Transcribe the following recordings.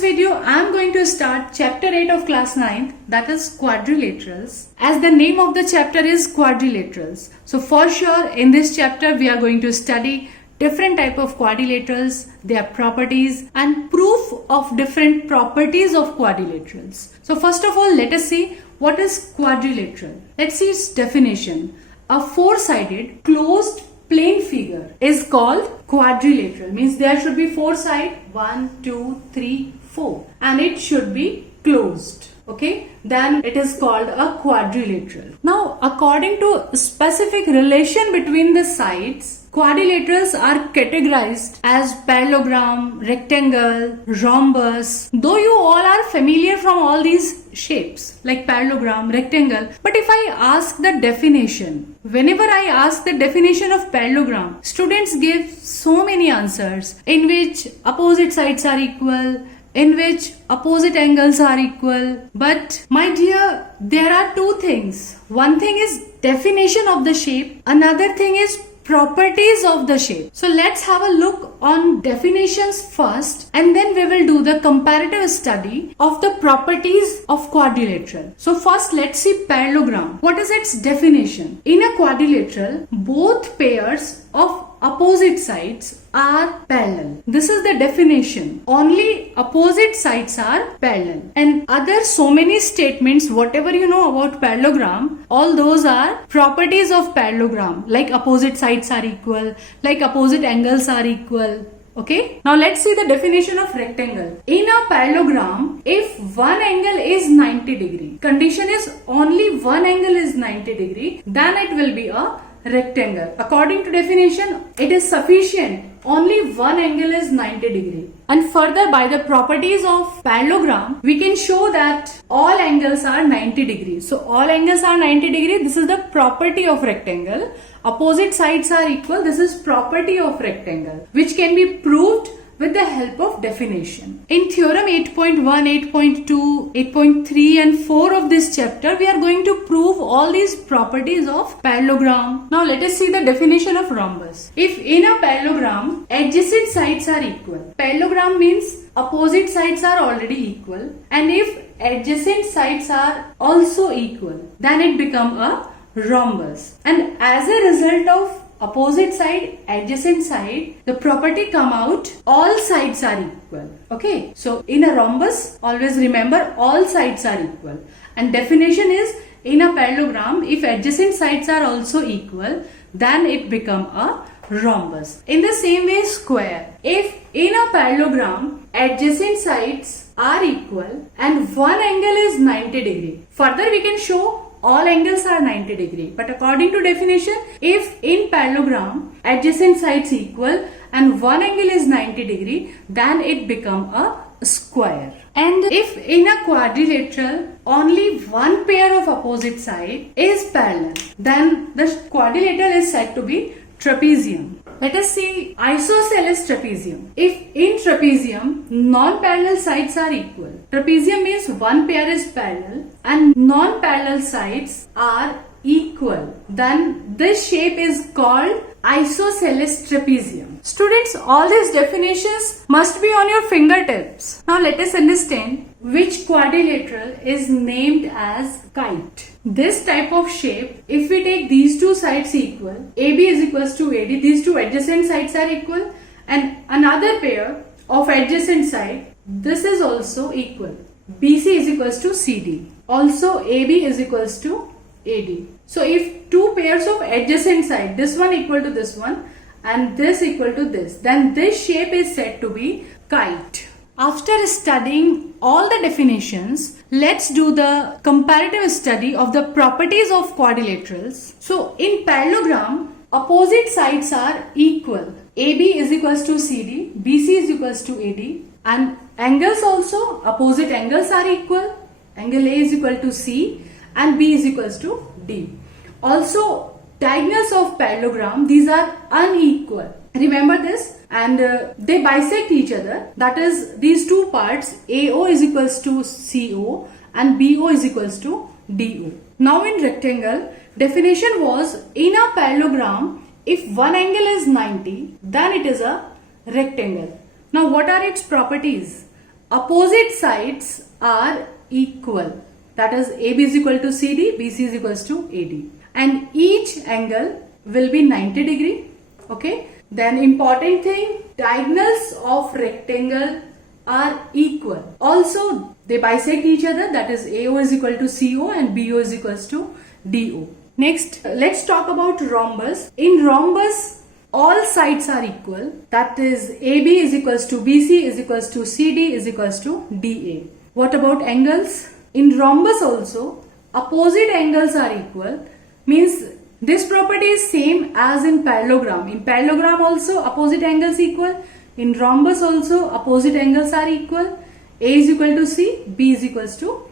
video, I am going to start chapter 8 of class 9th, that is quadrilaterals. As the name of the chapter is quadrilaterals. So for sure in this chapter we are going to study different type of quadrilaterals, their properties and proof of different properties of quadrilaterals. So first of all, let us see what is quadrilateral. Let's see its definition. A four-sided closed plane figure is called quadrilateral. Means there should be four sides, 1, 2, 3, 4, and it should be closed. Okay, then it is called a quadrilateral. Now, according to specific relation between the sides, quadrilaterals are categorized as parallelogram, rectangle, rhombus. Though you all are familiar from all these shapes like parallelogram, rectangle, but if I ask the definition, whenever I ask the definition of parallelogram, students give so many answers in which opposite sides are equal, in which opposite angles are equal. But my dear, there are two things. One thing is definition of the shape, another thing is properties of the shape. So let's have a look on definitions first, and then we will do the comparative study of the properties of quadrilateral. So first let's see parallelogram. What is its definition? In a quadrilateral, both pairs of opposite sides are parallel. This is the definition. Only opposite sides are parallel. And other so many statements, whatever you know about parallelogram, all those are properties of parallelogram. Like opposite sides are equal, like opposite angles are equal. Okay, now let's see the definition of rectangle. In a parallelogram, if one angle is 90 degree, condition is only one angle is 90 degree, then it will be a rectangle. According to definition, it is sufficient. Only one angle is 90 degree. And further, by the properties of parallelogram, we can show that all angles are 90 degrees. So all angles are 90 degree. This is the property of rectangle. Opposite sides are equal. This is property of rectangle, which can be proved with the help of definition. In theorem 8.1, 8.2, 8.3 and 4 of this chapter, we are going to prove all these properties of parallelogram. Now let us see the definition of rhombus. If in a parallelogram, adjacent sides are equal. Parallelogram means opposite sides are already equal. And if adjacent sides are also equal, then it becomes a rhombus. And as a result of opposite side, adjacent side, the property come out, all sides are equal. Okay, so in a rhombus, always remember all sides are equal. And definition is, in a parallelogram, if adjacent sides are also equal, then it become a rhombus. In the same way, square. If in a parallelogram, adjacent sides are equal and one angle is 90 degree, further we can show all angles are 90 degree. But according to definition, if in parallelogram adjacent sides equal and one angle is 90 degree, then it become a square. And if in a quadrilateral only one pair of opposite side is parallel, then the quadrilateral is said to be trapezium. Let us see isosceles trapezium. If in trapezium non-parallel sides are equal, trapezium means one pair is parallel and non-parallel sides are equal, then this shape is called isosceles trapezium. Students, all these definitions must be on your fingertips. Now let us understand which quadrilateral is named as kite. This type of shape, if we take these two sides equal, AB is equals to AD, these two adjacent sides are equal, and another pair of adjacent side, this is also equal. BC is equals to CD. Also AB is equals to AD. So if two pairs of adjacent side, this one equal to this one and this equal to this, then this shape is said to be kite. After studying all the definitions, let's do the comparative study of the properties of quadrilaterals. So in parallelogram, opposite sides are equal. AB is equals to CD, BC is equals to AD, and angles also, opposite angles are equal. Angle A is equal to C and B is equals to D. Also, diagonals of parallelogram, these are unequal. Remember this, and they bisect each other. That is, these two parts AO is equals to CO and BO is equals to DO. Now in rectangle, definition was, in a parallelogram, if one angle is 90, then it is a rectangle. Now what are its properties? opposite sides are equal. That is, AB is equal to CD, BC is equals to AD. And each angle will be 90 degree. Okay. Then important thing, diagonals of rectangle are equal. Also, they bisect each other. That is, AO is equal to CO and BO is equals to DO. Next, let's talk about rhombus. In rhombus, all sides are equal. That is, AB is equals to BC is equals to CD is equals to DA. What about angles? In rhombus also, opposite angles are equal. Means this property is same as in parallelogram. In parallelogram also opposite angles equal. In rhombus also opposite angles are equal. A is equal to C, B is equals to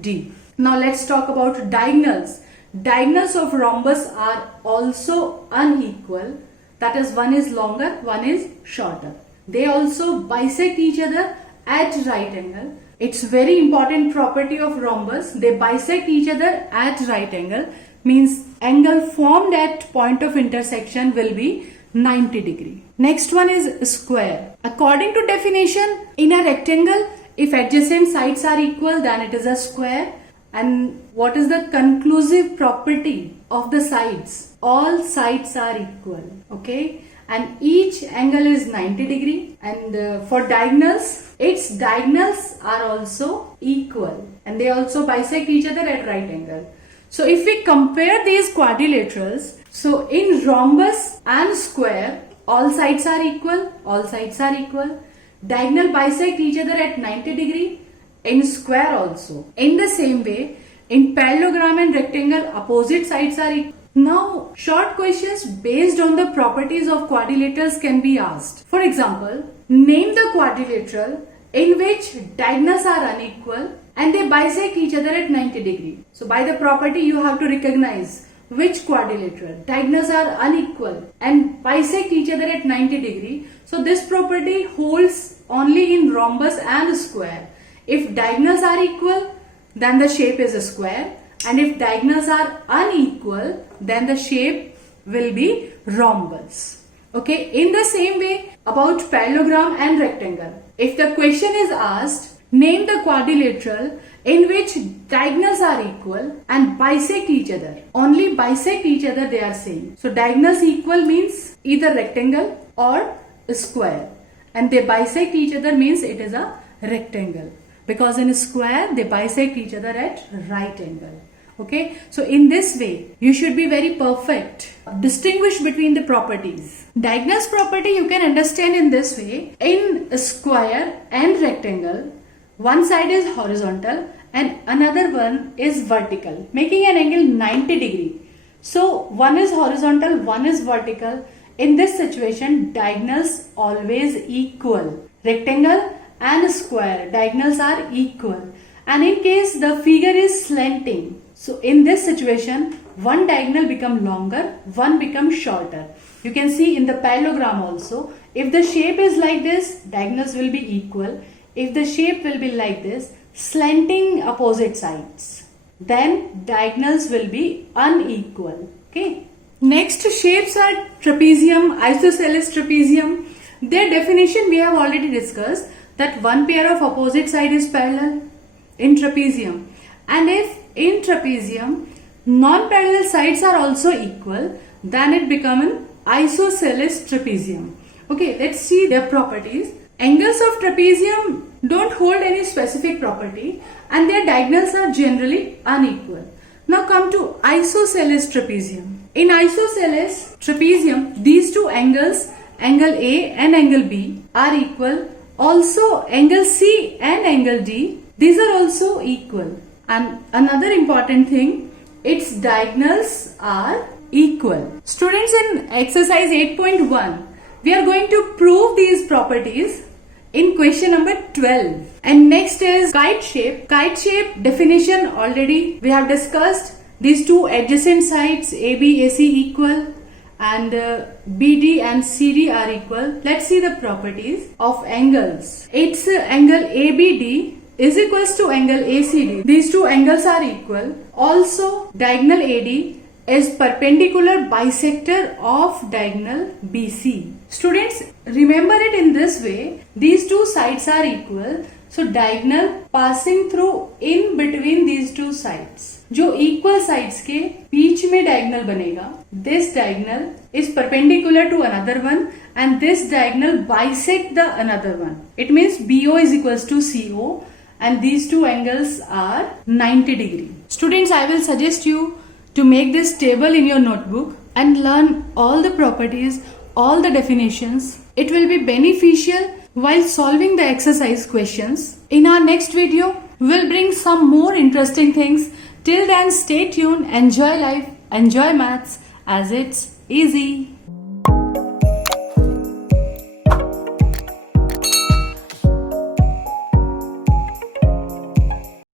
D. Now let's talk about diagonals. Diagonals of rhombus are also unequal. That is, one is longer, one is shorter. They also bisect each other at right angle. It's very important property of rhombus. They bisect each other at right angle. Means angle formed at point of intersection will be 90 degree. Next one is square. According to definition, in a rectangle, if adjacent sides are equal, then it is a square. And what is the conclusive property of the sides? All sides are equal. Okay. And each angle is 90 degree. And for diagonals, its diagonals are also equal. And they also bisect each other at right angle. So if we compare these quadrilaterals, so in rhombus and square, all sides are equal, all sides are equal. Diagonal bisect each other at 90 degree, in square also. In the same way, in parallelogram and rectangle, opposite sides are equal. Now, short questions based on the properties of quadrilaterals can be asked. For example, name the quadrilateral in which diagonals are unequal and they bisect each other at 90 degree. So by the property you have to recognize which quadrilateral. Diagonals are unequal and bisect each other at 90 degree. So this property holds only in rhombus and square. If diagonals are equal, then the shape is a square. And if diagonals are unequal, then the shape will be rhombus. Okay. In the same way about parallelogram and rectangle. If the question is asked, name the quadrilateral in which diagonals are equal and bisect each other. Only bisect each other they are saying. So diagonals equal means either rectangle or square. And they bisect each other means it is a rectangle. Because in a square they bisect each other at right angle. Okay. So in this way you should be very perfect. Distinguish between the properties. Diagonals property you can understand in this way. In a square and rectangle, one side is horizontal and another one is vertical, making an angle 90 degree. So one is horizontal, one is vertical. In this situation, diagonals always equal. Rectangle and square, diagonals are equal. And in case the figure is slanting, so in this situation, one diagonal become longer, one become shorter. You can see in the parallelogram also, if the shape is like this, diagonals will be equal. If the shape will be like this, slanting opposite sides, then diagonals will be unequal. Okay. Next shapes are trapezium, isosceles trapezium. Their definition we have already discussed, that one pair of opposite side is parallel in trapezium. And if in trapezium non-parallel sides are also equal, then it becomes an isosceles trapezium. Okay, let's see their properties. Angles of trapezium don't hold any specific property and their diagonals are generally unequal. Now come to isosceles trapezium. In isosceles trapezium, these two angles, angle A and angle B, are equal. Also angle C and angle D, these are also equal. And another important thing, its diagonals are equal. Students, in exercise 8.1, we are going to prove these properties in question number 12. And next is kite shape. Kite shape definition already we have discussed. These two adjacent sides AB, AC equal and BD and CD are equal. Let's see the properties of angles. It's angle ABD is equals to angle ACD. These two angles are equal. Also diagonal AD is perpendicular bisector of diagonal BC. Students, remember it in this way. These two sides are equal. So diagonal passing through in between these two sides. जो equal sides के बीच में diagonal बनेगा. This diagonal is perpendicular to another one and this diagonal bisect the another one. It means BO is equals to CO and these two angles are 90 degree. Students, I will suggest you to make this table in your notebook and learn all the properties, all the definitions. It will be beneficial while solving the exercise questions. In our next video, we'll bring some more interesting things. Till then, stay tuned, enjoy life, enjoy maths as it's easy.